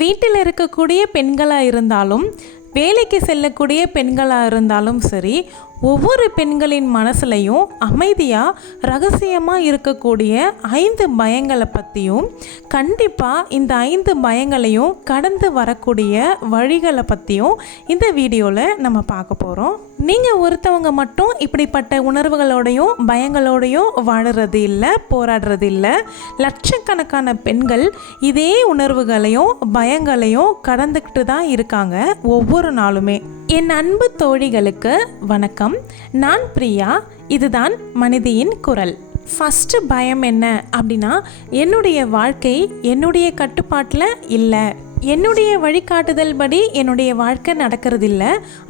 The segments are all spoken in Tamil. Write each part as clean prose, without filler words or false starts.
வீட்டில் இருக்கக்கூடிய பெண்களாக இருந்தாலும் வேலைக்கு செல்லக்கூடிய பெண்களாக இருந்தாலும் சரி, ஒவ்வொரு பெண்களின் மனசுலையும் அமைதியாக ரகசியமாக இருக்கக்கூடிய 5 பயங்களை பற்றியும், கண்டிப்பாக இந்த 5 பயங்களையும் கடந்து வரக்கூடிய வழிகளை பற்றியும் இந்த வீடியோவில் நம்ம பார்க்க போகிறோம். நீங்கள் ஒருத்தவங்க மட்டும் இப்படிப்பட்ட உணர்வுகளோடையும் பயங்களோடையும் வாழுறது இல்லை, போராடுறது இல்லை. லட்சக்கணக்கான பெண்கள் இதே உணர்வுகளையும் பயங்களையும் கடந்துக்கிட்டு தான் இருக்காங்க ஒவ்வொரு நாளுமே. என் அன்பு தோழிகளுக்கு வணக்கம். நான் பிரியா. இதுதான் மனிதியின் குரல். ஃபஸ்ட்டு பயம் என்ன அப்படின்னா, என்னுடைய வாழ்க்கை என்னுடைய கட்டுப்பாட்டில் இல்லை, என்னுடைய வழிகாட்டுதல் படி என்னுடைய வாழ்க்கை நடக்கிறதில்ல,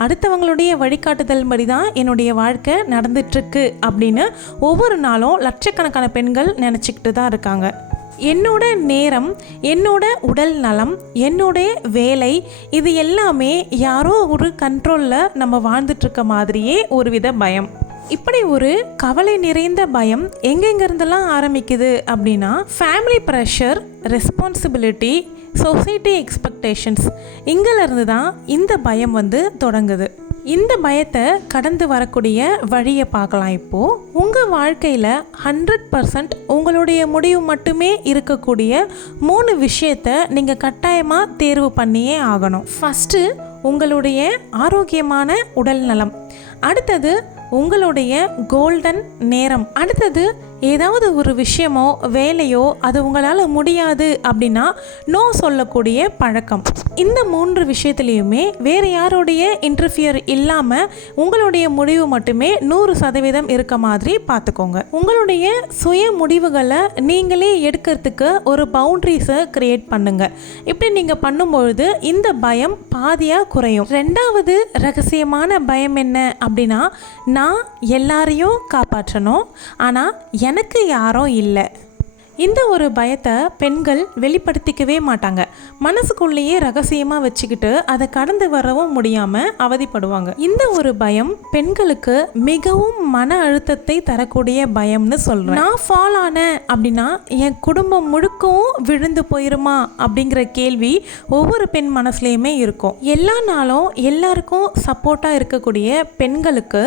அடுத்தவங்களுடைய வழிகாட்டுதல் படி தான் என்னுடைய வாழ்க்கை நடந்துட்டுருக்கு அப்படின்னு ஒவ்வொரு நாளும் லட்சக்கணக்கான பெண்கள் நினச்சிக்கிட்டு தான் இருக்காங்க. என்னோட நேரம், என்னோட உடல் நலம், என்னுடைய வேலை, இது எல்லாமே யாரோ ஒரு கண்ட்ரோலில் நம்ம வாழ்ந்துட்டுருக்க மாதிரியே ஒரு வித பயம். இப்படி ஒரு கவலை நிறைந்த பயம் எங்கெங்கிருந்தெல்லாம் ஆரம்பிக்குது அப்படின்னா, family pressure, responsibility, society expectations, இங்கிருந்து தான் இந்த பயம் தொடங்குது. இந்த பயத்தை கடந்து வரக்கூடிய வழியை பார்க்கலாம். இப்போது உங்கள் வாழ்க்கையில் 100% உங்களுடைய முடிவு மட்டுமே இருக்கக்கூடிய 3 விஷயத்தை நீங்கள் கட்டாயமாக தேர்வு பண்ணியே ஆகணும். ஃபஸ்ட்டு உங்களுடைய ஆரோக்கியமான உடல் நலம், அடுத்தது உங்களுடைய கோல்டன் நேரம், அடுத்தது ஏதாவது ஒரு விஷயமோ வேலையோ அது உங்களால் முடியாது அப்படின்னா நோ சொல்லக்கூடிய பழக்கம். இந்த 3 விஷயத்துலேயுமே வேறு யாருடைய இன்டர்ஃபியர் இல்லாமல் உங்களுடைய முடிவு மட்டுமே 100% இருக்க மாதிரி பார்த்துக்கோங்க. உங்களுடைய சுய முடிவுகளை நீங்களே எடுக்கிறதுக்கு ஒரு பவுண்ட்ரிஸை க்ரியேட் பண்ணுங்க. இப்படி நீங்கள் பண்ணும்பொழுது இந்த பயம் பாதியாக குறையும். 2வது ரகசியமான பயம் என்ன அப்படின்னா, நான் எல்லாரையும் காப்பாற்றணும், ஆனால் எனக்கு யாரும் இல்லை. இந்த ஒரு பயத்தை பெண்கள் வெளிப்படுத்திக்கவே மாட்டாங்க. மனசுக்குள்ளேயே ரகசியமாக வச்சுக்கிட்டு அதை கடந்து வரவும் முடியாமல் அவதிப்படுவாங்க. இந்த ஒரு பயம் பெண்களுக்கு மிகவும் மன அழுத்தத்தை தரக்கூடிய பயம்னு சொல்கிறேன். நான் ஃபால் ஆனேன் அப்படின்னா என் குடும்பம் முழுக்கவும் விழுந்து போயிருமா அப்படிங்கிற கேள்வி ஒவ்வொரு பெண் மனசுலையுமே இருக்கும். எல்லா நாளும் எல்லாருக்கும் சப்போர்ட்டாக இருக்கக்கூடிய பெண்களுக்கு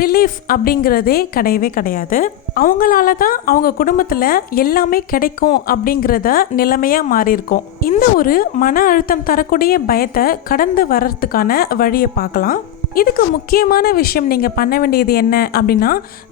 ரிலீஃப் அப்படிங்கிறதே கிடையவே கிடையாது. அவங்களால தான் அவங்க குடும்பத்தில் எல்லாமே கிடைக்கும் அப்படிங்கிறத நிலைமையாக மாறியிருக்கும். இந்த ஒரு மன அழுத்தம் தரக்கூடிய பயத்தை கடந்து வர்றதுக்கான வழியை பார்க்கலாம். இதுக்கு முக்கியமான விஷயம் நீங்கள் பண்ண வேண்டியது என்ன அப்படின்னா,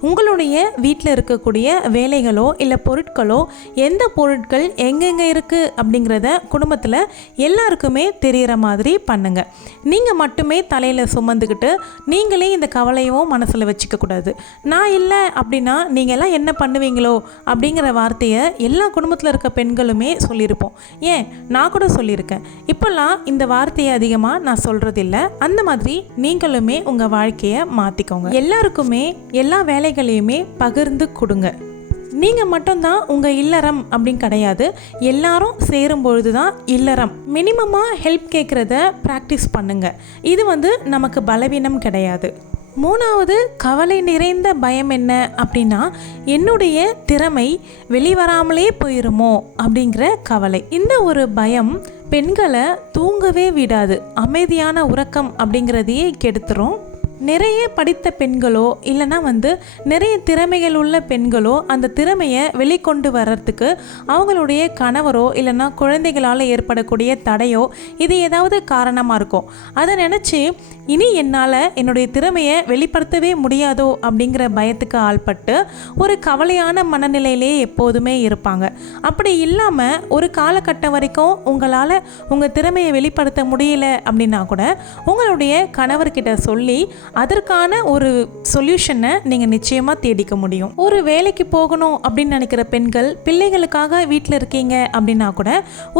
உங்களுடைய வீட்டில் இருக்கக்கூடிய வேலைகளோ இல்லை பொருட்களோ, எந்த பொருட்கள் எங்கெங்கே இருக்குது அப்படிங்கிறத குடும்பத்தில் எல்லாருக்குமே தெரிகிற மாதிரி பண்ணுங்கள். நீங்கள் மட்டுமே தலையில் சுமந்துக்கிட்டு நீங்களே இந்த கவலையும் மனசில் வச்சுக்கக்கூடாது. நான் இல்லை அப்படின்னா நீங்கள் எல்லாம் என்ன பண்ணுவீங்களோ அப்படிங்கிற வார்த்தையை எல்லா குடும்பத்தில் இருக்க பெண்களுமே சொல்லியிருப்போம். ஏன், நான் கூட சொல்லியிருக்கேன். இப்போல்லாம் இந்த வார்த்தையை அதிகமாக நான் சொல்கிறதில்ல. அந்த மாதிரி நீங்கள் உங்க வாழ்க்கையை மாத்திக்கோங்க. எல்லாருக்குமே எல்லா வேலைகளையுமே பகிர்ந்து கொடுங்க. நீங்க மட்டும்தான் உங்க இல்லறம் அப்படின்னு கிடையாது. எல்லாரும் சேரும் பொழுதுதான் இல்லறம். மினிமமா ஹெல்ப் கேட்கறத பிராக்டிஸ் பண்ணுங்க. இது நமக்கு பலவீனம் கிடையாது. 3வது கவலை நிறைந்த பயம் என்ன அப்படின்னா, என்னுடைய திறமை வெளிவராமலே போயிருமோ அப்படிங்கிற கவலை. இந்த ஒரு பயம் பெண்களை தூங்கவே விடாது. அமைதியான உறக்கம் அப்படிங்கிறதையே கெடுத்துரும். நிறைய படித்த பெண்களோ இல்லைனா நிறைய திறமைகள் உள்ள பெண்களோ அந்த திறமையை வெளிக்கொண்டு வர்றதுக்கு அவங்களுடைய கணவரோ இல்லைனா குழந்தைகளால் ஏற்படக்கூடிய தடையோ இது ஏதாவது காரணமாக இருக்கும். அதை நினச்சி இனி என்னால் என்னுடைய திறமையை வெளிப்படுத்தவே முடியாதோ அப்படிங்கிற பயத்துக்கு ஆள்பட்டு ஒரு கவலையான மனநிலையிலே எப்போதுமே இருப்பாங்க. அப்படி இல்லாமல் ஒரு காலகட்டம் வரைக்கும் உங்களால் உங்கள் திறமையை வெளிப்படுத்த முடியல அப்படின்னா கூட உங்களுடைய கணவர்கிட்ட சொல்லி அதற்கான ஒரு சொல்யூஷனை நீங்கள் நிச்சயமாக தேடிக்க முடியும். ஒரு வேலைக்கு போகணும் அப்படின்னு நினைக்கிற பெண்கள் பிள்ளைகளுக்காக வீட்டில் இருக்கீங்க அப்படின்னா கூட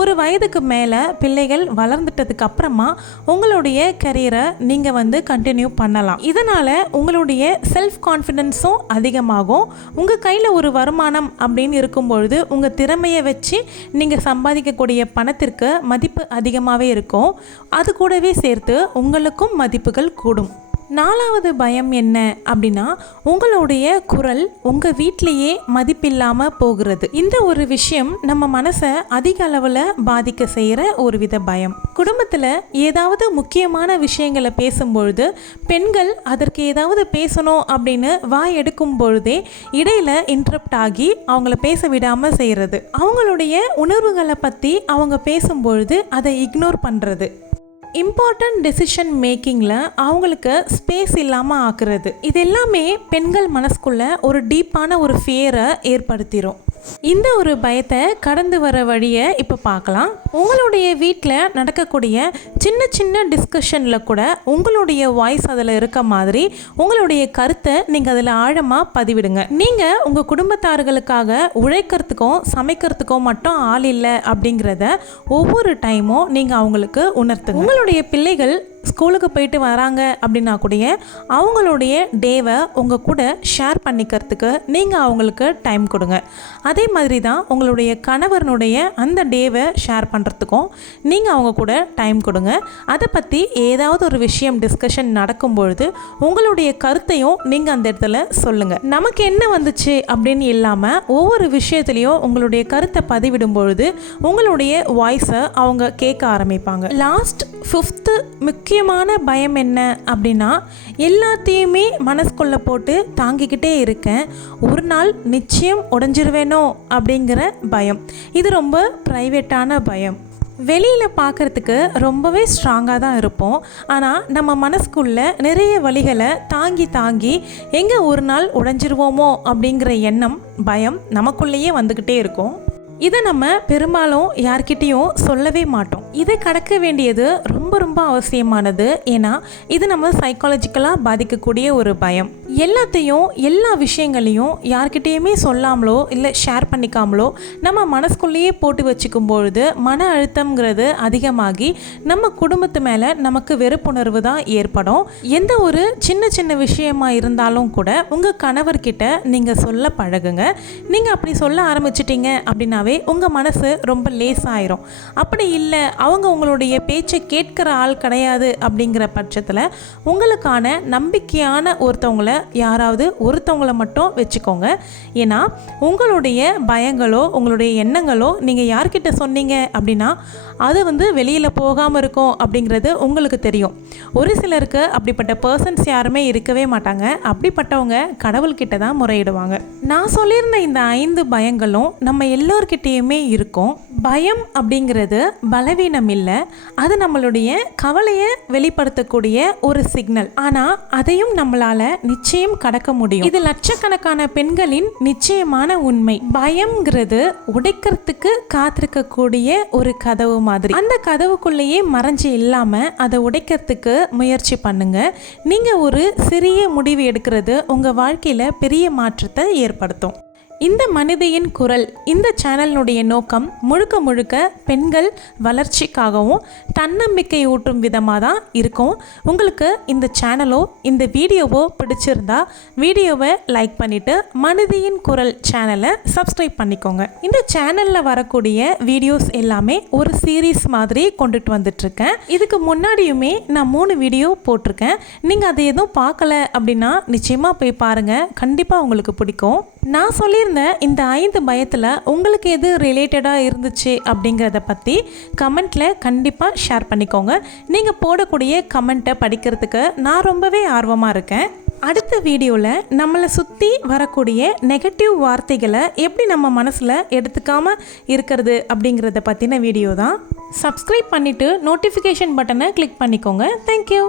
ஒரு வயதுக்கு மேலே பிள்ளைகள் வளர்ந்துட்டதுக்கு அப்புறமா உங்களுடைய கரியரை நீங்கள் கண்டினியூ பண்ணலாம். இதனால் உங்களுடைய செல்ஃப் கான்ஃபிடென்ஸும் அதிகமாகும். உங்கள் கையில் ஒரு வருமானம் அப்படின்னு இருக்கும்பொழுது உங்கள் திறமையை வச்சு நீங்கள் சம்பாதிக்கக்கூடிய பணத்திற்கு மதிப்பு அதிகமாகவே இருக்கும். அது கூடவே சேர்த்து உங்களுக்கும் மதிப்புகள் கூடும். 4வது பயம் என்ன அப்படின்னா, உங்களுடைய குரல் உங்கள் வீட்டிலேயே மதிப்பில்லாமல் போகிறது. இந்த ஒரு விஷயம் நம்ம மனசை அதிக அளவில் பாதிக்க செய்கிற ஒரு வித பயம். குடும்பத்தில் ஏதாவது முக்கியமான விஷயங்களை பேசும்பொழுது பெண்கள் அதற்கு ஏதாவது பேசணும் அப்படின்னு வாய் எடுக்கும் பொழுதே இடையில் இன்டரப்ட் ஆகி அவங்கள பேச விடாமல் செய்கிறது. அவங்களுடைய உணர்வுகளை பற்றி அவங்க பேசும்பொழுது அதை இக்னோர் பண்ணுறது. இம்பார்ட்டன்ட் டெசிஷன் மேக்கிங்கில் அவங்களுக்கு ஸ்பேஸ் இல்லாமல் ஆக்குறது. இது எல்லாமே பெண்கள் மனசுக்குள்ளே ஒரு டீப்பான ஒரு ஃபியரை ஏற்படுத்திடும். இந்த ஒரு பயத்தை கடந்து வர வழியை இப்போ பார்க்கலாம். உங்களுடைய வீட்டில் நடக்கக்கூடிய சின்ன சின்ன டிஸ்கஷனில் கூட உங்களுடைய வாய்ஸ் அதில் இருக்க மாதிரி உங்களுடைய கருத்தை நீங்கள் அதில் ஆழமாக பதிவிடுங்க. நீங்கள் உங்கள் குடும்பத்தார்களுக்காக உழைக்கிறதுக்கும் சமைக்கிறதுக்கும் மட்டும் ஆள் இல்லை அப்படிங்கிறத ஒவ்வொரு டைமும் நீங்கள் அவங்களுக்கு உணர்த்துங்க. உங்களுடைய பிள்ளைகள் ஸ்கூலுக்கு போயிட்டு வராங்க அப்படின்னா கூட அவங்களுடைய டேவை உங்கள் கூட ஷேர் பண்ணிக்கிறதுக்கு நீங்கள் அவங்களுக்கு டைம் கொடுங்க. அதே மாதிரி தான் உங்களுடைய கணவனுடைய அந்த டேவை ஷேர் பண்ணுறதுக்கும் நீங்கள் அவங்க கூட டைம் கொடுங்க. அதை பற்றி ஏதாவது ஒரு விஷயம் டிஸ்கஷன் நடக்கும்பொழுது உங்களுடைய கருத்தையும் நீங்கள் அந்த இடத்துல சொல்லுங்கள். நமக்கு என்ன வந்துச்சு அப்படின்னு இல்லாமல் ஒவ்வொரு விஷயத்துலையும் உங்களுடைய கருத்தை பதிவிடும் பொழுது உங்களுடைய வாய்ஸை அவங்க கேட்க ஆரம்பிப்பாங்க. லாஸ்ட் 5th முக்கியமான பயம் என்ன அப்படின்னா, எல்லாத்தையுமே மனசுக்குள்ளே போட்டு தாங்கிக்கிட்டே இருக்கேன், ஒரு நாள் நிச்சயம் உடைஞ்சிருவேனோ அப்படிங்கிற பயம். இது ரொம்ப ப்ரைவேட்டான பயம். வெளியில் பார்க்குறதுக்கு ரொம்பவே ஸ்ட்ராங்காக தான் இருப்போம். ஆனால் நம்ம மனசுக்குள்ளே நிறைய வலிகளை தாங்கி தாங்கி எங்கே ஒரு நாள் உடைஞ்சிருவோமோ அப்படிங்கிற எண்ணம், பயம் நமக்குள்ளேயே வந்துக்கிட்டே இருக்கும். இதை நம்ம பெரும்பாலும் யார்கிட்டையும் சொல்லவே மாட்டோம். இதை கடக்க வேண்டியது ரொம்ப ரொம்ப அவசியமானது. ஏன்னா இது நம்ம சைக்காலஜிக்கலாக பாதிக்கக்கூடிய ஒரு பயம். எல்லாத்தையும் எல்லா விஷயங்களையும் யார்கிட்டையுமே சொல்லாமலோ இல்லை ஷேர் பண்ணிக்காமலோ நம்ம மனசுக்குள்ளேயே போட்டு வச்சுக்கும் பொழுது மன அழுத்தம்ங்கிறது அதிகமாகி நம்ம குடும்பத்து மேலே நமக்கு வெறுப்புணர்வு தான் ஏற்படும். எந்த ஒரு சின்ன சின்ன விஷயமா இருந்தாலும் கூட உங்கள் கணவர்கிட்ட நீங்கள் சொல்ல பழகுங்க. நீங்கள் அப்படி சொல்ல ஆரம்பிச்சிட்டிங்க அப்படின்னாவே உங்கள் மனசு ரொம்ப லேசாயிரும். அப்படி இல்லை, அவங்க உங்களுடைய பேச்சை கேட்கிற ஆள் கிடையாது அப்படிங்கிற பட்சத்தில் உங்களுக்கான நம்பிக்கையான ஒருத்தவங்களை யாராவது ஒருத்தவங்களை மட்டும் வச்சுக்கோங்க. ஏன்னா உங்களுடைய பயங்களோ உங்களுடைய எண்ணங்களோ நீங்கள் யார்கிட்ட சொன்னீங்க அப்படின்னா அது வெளியில் போகாமல் இருக்கும் அப்படிங்கிறது உங்களுக்கு தெரியும். ஒரு சிலருக்கு அப்படிப்பட்ட பர்சன்ஸ் யாருமே இருக்கவே மாட்டாங்க. அப்படிப்பட்டவங்க கடவுள்கிட்ட தான் முறையிடுவாங்க. நான் சொல்லியிருந்த இந்த 5 பயங்களும் நம்ம எல்லோர்கிட்டையுமே இருக்கும். பயம் அப்படிங்கிறது பலவீனம் இல்லை, அது நம்மளுடைய கவலையை வெளிப்படுத்தக்கூடிய ஒரு சிக்னல். ஆனால் அதையும் நம்மளால் நிச்சயம் கடக்க முடியும். இது லட்சக்கணக்கான பெண்களின் நிச்சயமான உண்மை. பயம்ங்கிறது உடைக்கிறதுக்கு காத்திருக்கக்கூடிய ஒரு கதவு மாதிரி. அந்த கதவுக்குள்ளேயே மறைஞ்சு இல்லாமல் அதை உடைக்கிறதுக்கு முயற்சி பண்ணுங்க. நீங்கள் ஒரு சிறிய முடிவு எடுக்கிறது உங்கள் வாழ்க்கையில் பெரிய மாற்றத்தை ஏற்படுத்தும். இந்த மனிதையின் குரல் இந்த சேனலினுடைய நோக்கம் முழுக்க முழுக்க பெண்கள் வளர்ச்சிக்காகவும் தன்னம்பிக்கை ஊட்டும் விதமாக தான் இருக்கும். உங்களுக்கு இந்த சேனலோ இந்த வீடியோவோ பிடிச்சிருந்தா வீடியோவை லைக் பண்ணிவிட்டு மனிதையின் குரல் சேனலை சப்ஸ்கிரைப் பண்ணிக்கோங்க. இந்த சேனலில் வரக்கூடிய வீடியோஸ் எல்லாமே ஒரு சீரீஸ் மாதிரி கொண்டுட்டு வந்துட்டுருக்கேன். இதுக்கு முன்னாடியுமே நான் 3 வீடியோ போட்டிருக்கேன். நீங்கள் அதை எதுவும் பார்க்கல அப்படின்னா நிச்சயமாக போய் பாருங்கள், கண்டிப்பாக உங்களுக்கு பிடிக்கும். நான் சொல்லியிருந்த இந்த 5 பயத்தில் உங்களுக்கு எது ரிலேட்டடாக இருந்துச்சு அப்படிங்கிறத பற்றி கமெண்ட்டில் கண்டிப்பாக ஷேர் பண்ணிக்கோங்க. நீங்கள் போடக்கூடிய கமெண்ட்டை படிக்கிறதுக்கு நான் ரொம்பவே ஆர்வமாக இருக்கேன். அடுத்த வீடியோவில் நம்மளை சுற்றி வரக்கூடிய நெகட்டிவ் வார்த்தைகளை எப்படி நம்ம மனசில் எடுத்துக்காமல் இருக்கிறது அப்படிங்கிறத பற்றின வீடியோ தான். சப்ஸ்கிரைப் பண்ணிவிட்டு நோட்டிஃபிகேஷன் பட்டனை கிளிக் பண்ணிக்கோங்க. தேங்க்யூ.